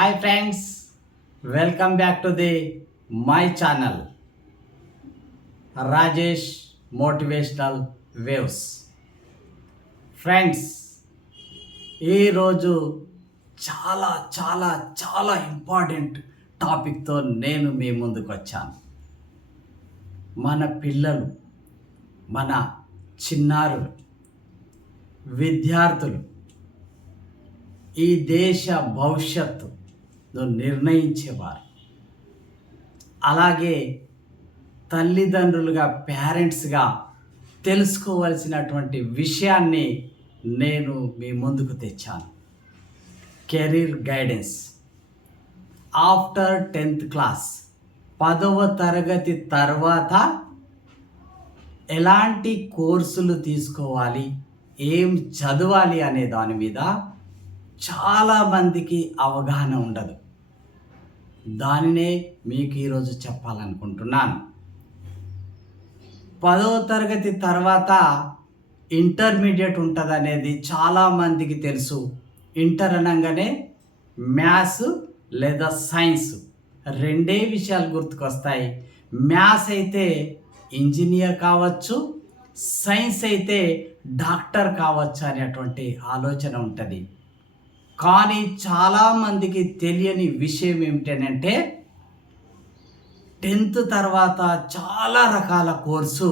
Hi friends, welcome back to the my channel Rajesh motivational waves. Friends, ఈరోజు చాలా చాలా చాలా ఇంపార్టెంట్ టాపిక్తో నేను మీ ముందుకు వచ్చాను. మన పిల్లలు, మన చిన్నారులు, విద్యార్థులు ఈ దేశ భవిష్యత్తును నిర్ణయించేవారు. అలాగే తల్లిదండ్రులుగా, పేరెంట్స్గా తెలుసుకోవాల్సినటువంటి విషయాన్ని నేను మీ ముందుకు తెచ్చాను. Career guidance. After 10th class, 10వ తరగతి తర్వాత ఎలాంటి కోర్సులు తీసుకోవాలి, ఏం చదవాలి అనే దాని మీద చాలామందికి అవగాహన ఉండదు. దానినే మీకు ఈరోజు చెప్పాలనుకుంటున్నాను. 10వ తరగతి తర్వాత ఇంటర్మీడియట్ ఉంటుంది అనేది చాలామందికి తెలుసు. ఇంటర్ అనగానే మ్యాథ్స్ లేదా సైన్స్ రెండే విషయాలు గుర్తుకొస్తాయి. మ్యాథ్స్ అయితే ఇంజనీర్ కావచ్చు, సైన్స్ అయితే డాక్టర్ కావచ్చు అనేటువంటి ఆలోచన ఉంటుంది. కానీ చాలామందికి తెలియని విషయం ఏమిటంటే 10th తర్వాత చాలా రకాల కోర్సు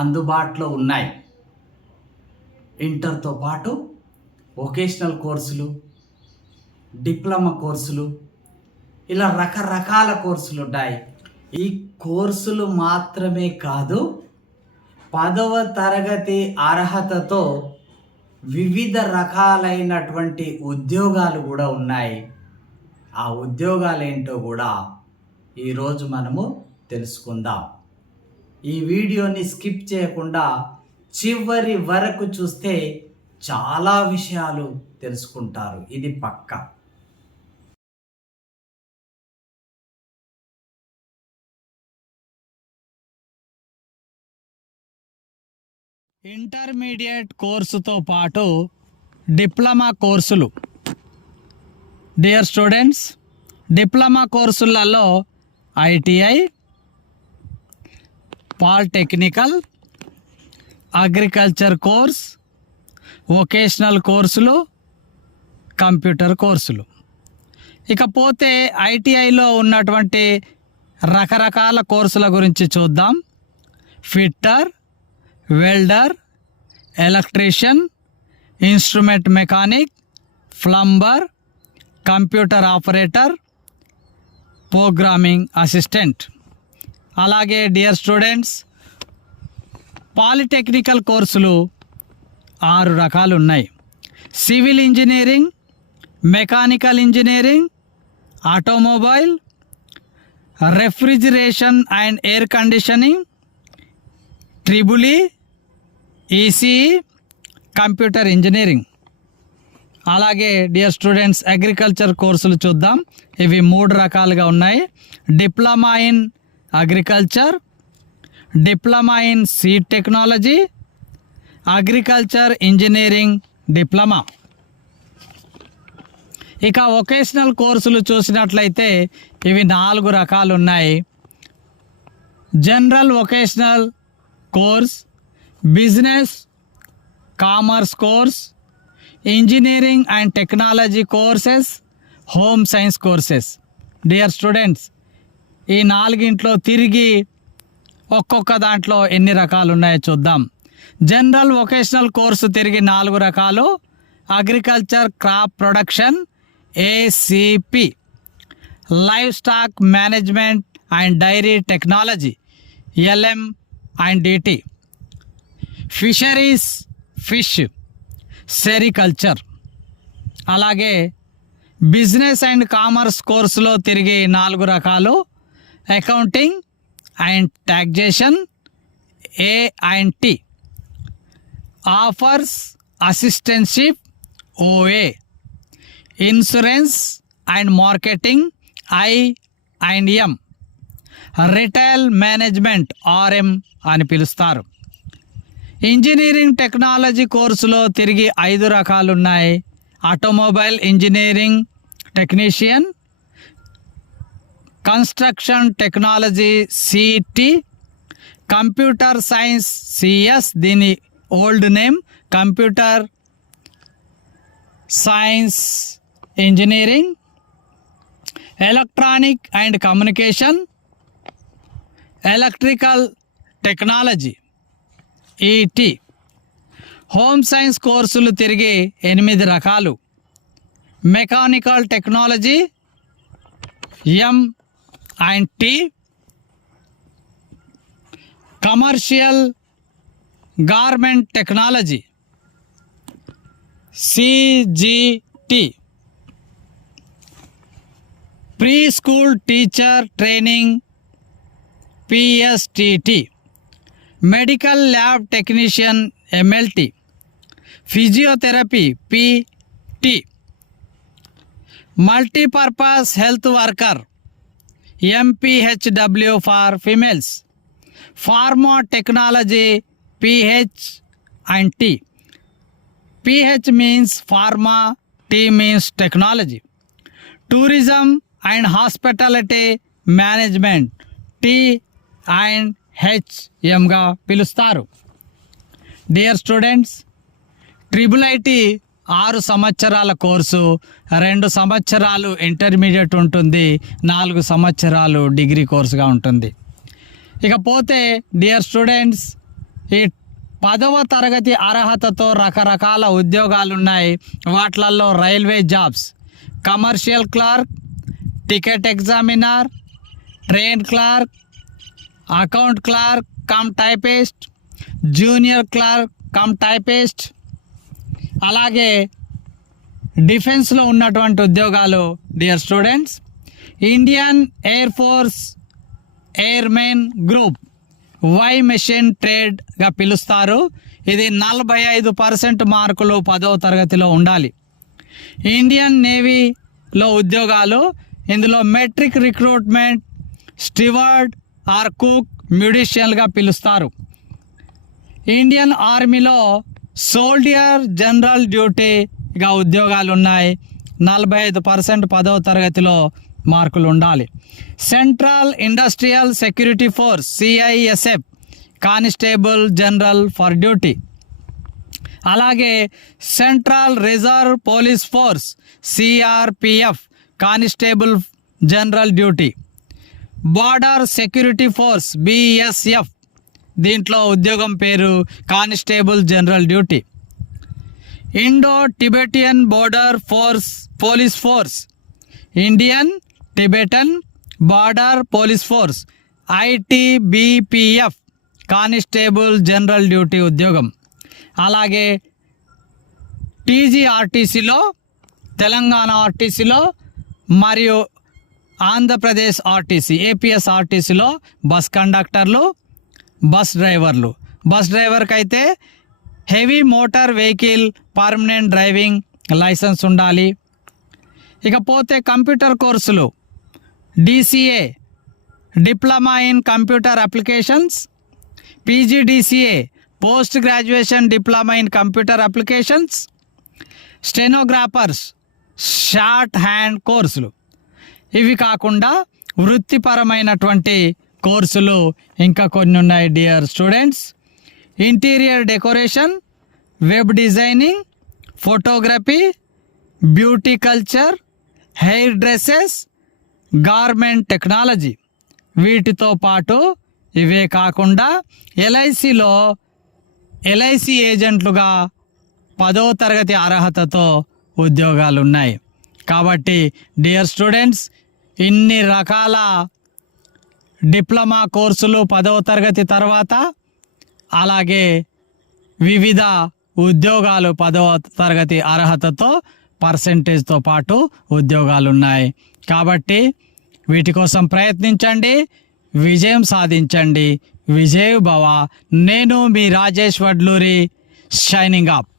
అందుబాటులో ఉన్నాయి. ఇంటర్తో పాటు వొకేషనల్ కోర్సులు, డిప్లొమా కోర్సులు, ఇలా రకరకాల కోర్సులు ఉన్నాయి. ఈ కోర్సులు మాత్రమే కాదు, 10వ తరగతి అర్హతతో వివిధ రకాలైనటువంటి ఉద్యోగాలు కూడా ఉన్నాయి. ఆ ఉద్యోగాలు ఏంటో కూడా ఈరోజు మనము తెలుసుకుందాం. ఈ వీడియోని స్కిప్ చేయకుండా చివరి వరకు చూస్తే చాలా విషయాలు తెలుసుకుంటారు, ఇది పక్కా. ఇంటర్మీడియట్ కోర్సుతో పాటు డిప్లొమా కోర్సులు. డియర్ స్టూడెంట్స్, డిప్లొమా కోర్సులలో ITI, polytechnical, agriculture course, vocational కోర్సులు, కంప్యూటర్ కోర్సులు. ఇకపోతే ఐటీఐలో ఉన్నటువంటి రకరకాల కోర్సుల గురించి చూద్దాం. Fitter, welder, electrician, instrument mechanic, plumber, computer operator, programming assistant. అలాగే డియర్ స్టూడెంట్స్, పాలిటెక్నికల్ కోర్సులు 6 రకాలు ఉన్నాయి. Civil engineering, mechanical engineering, automobile, refrigeration and air conditioning, triple ECE, computer engineering. అలాగే డియర్ స్టూడెంట్స్, అగ్రికల్చర్ కోర్సులు చూద్దాం. ఇవి 3 రకాలుగా ఉన్నాయి. Diploma in agriculture, diploma in seed technology, agriculture engineering diploma. ఇక వొకేషనల్ కోర్సులు చూసినట్లయితే ఇవి 4 రకాలు ఉన్నాయి. General vocational course, business commerce course, engineering and technology courses, home science courses. Dear students, ఈ 4గింట్లో తిరిగి ఒక్కొక్క దాంట్లో ఎన్ని రకాలు ఉన్నాయో చూద్దాం. జనరల్ వొకేషనల్ కోర్సు తిరిగి 4 రకాలు. Agriculture crop production ACP, livestock management and dairy technology LM and DT, fisheries fish sericulture. అలాగే బిజినెస్ అండ్ కామర్స్ కోర్సులో తిరిగి 4 రకాలు. Accounting and taxation A and T, offers assistantship OA, insurance and marketing I and M, retail management RM అని పిలుస్తారు. Engineering technology కోర్సులో తిరిగి 5 రకాలు ఉన్నాయి. Automobile engineering, technician, construction technology CT, computer science CS, దీని old name computer science engineering, electronic and communication, electrical technology ఈటి. Home science కోర్సులు తిరిగి 8 రకాలు. Mechanical technology M&T, commercial garment technology CGT, pre school teacher training PSTT, medical lab technician MLT, physiotherapy PT, multipurpose health worker MPHW for females, pharma technology PH&T. PH means pharma, T means technology. Tourism and hospitality management T&HM గా పిలుస్తారు. Dear students, IIIT 6 సంవత్సరాల course, 2 సంవత్సరాలు intermediate ఉంటుంది, 4 సంవత్సరాలు degree కోర్సుగా ఉంటుంది. ఇకపోతే dear students, ఈ 10వ తరగతి అర్హతతో రకరకాల ఉద్యోగాలు ఉన్నాయి. వాటిలలో railway jobs, commercial clerk, ticket examiner, train clerk, account clerk cum typist, junior clerk cum typist, అలాగే డిఫెన్స్లో ఉన్నటువంటి ఉద్యోగాలు dear students, Indian air force airmen group Y machine ట్రేడ్గా పిలుస్తారు. ఇది 45% మార్కులు 10వ తరగతిలో ఉండాలి. ఇండియన్ నేవీలో ఉద్యోగాలు, ఇందులో matric recruitment, steward or cook, మ్యూజిషియన్గా పిలుస్తారు. ఇండియన్ ఆర్మీలో సోల్డియర్ జనరల్ డ్యూటీగా ఉద్యోగాలు ఉన్నాయి. 45% 10వ తరగతిలో మార్కులు ఉండాలి. Central industrial security force CISF, constable general for duty. అలాగే central reserve police force CRPF, constable general duty. Border security force BSF, దీంట్లో ఉద్యోగం పేరు constable general duty. Indo Tibetan border force police force, Indian Tibetan border police force ITBPF, constable general duty ఉద్యోగం. అలాగే TGRTCలో, తెలంగాణ ఆర్టీసీలో మరియు Andhra Pradesh RTC APS ఆర్టీసీలో bus కండక్టర్లు, బస్ డ్రైవర్లు. బస్ డ్రైవర్కి అయితే heavy motor vehicle permanent driving licence ఉండాలి. ఇకపోతే కంప్యూటర్ కోర్సులు DCA, diploma in computer applications, PGDCA, post graduation diploma in computer applications, stenographers, short hand కోర్సులు. ఇవి కాకుండా వృత్తిపరమైనటువంటి కోర్సులు ఇంకా కొన్ని ఉన్నాయి dear students. Interior decoration, web designing, photography, beauty culture, hair dresses, garment technology. వీటితో పాటు ఇవే కాకుండా LICలో LIC ఏజెంట్లుగా 10వ తరగతి అర్హతతో ఉద్యోగాలు ఉన్నాయి. కాబట్టి డియర్ స్టూడెంట్స్, ఇన్ని రకాల డిప్లొమా కోర్సులు 10వ తరగతి తర్వాత, అలాగే వివిధ ఉద్యోగాలు 10వ తరగతి అర్హతతో పర్సెంటేజ్తో పాటు ఉద్యోగాలు ఉన్నాయి. కాబట్టి వీటి కోసం ప్రయత్నించండి, విజయం సాధించండి. విజయ్ భవ. నేను మీ రాజేష్ వడ్లూరి, షైనింగ్ అప్.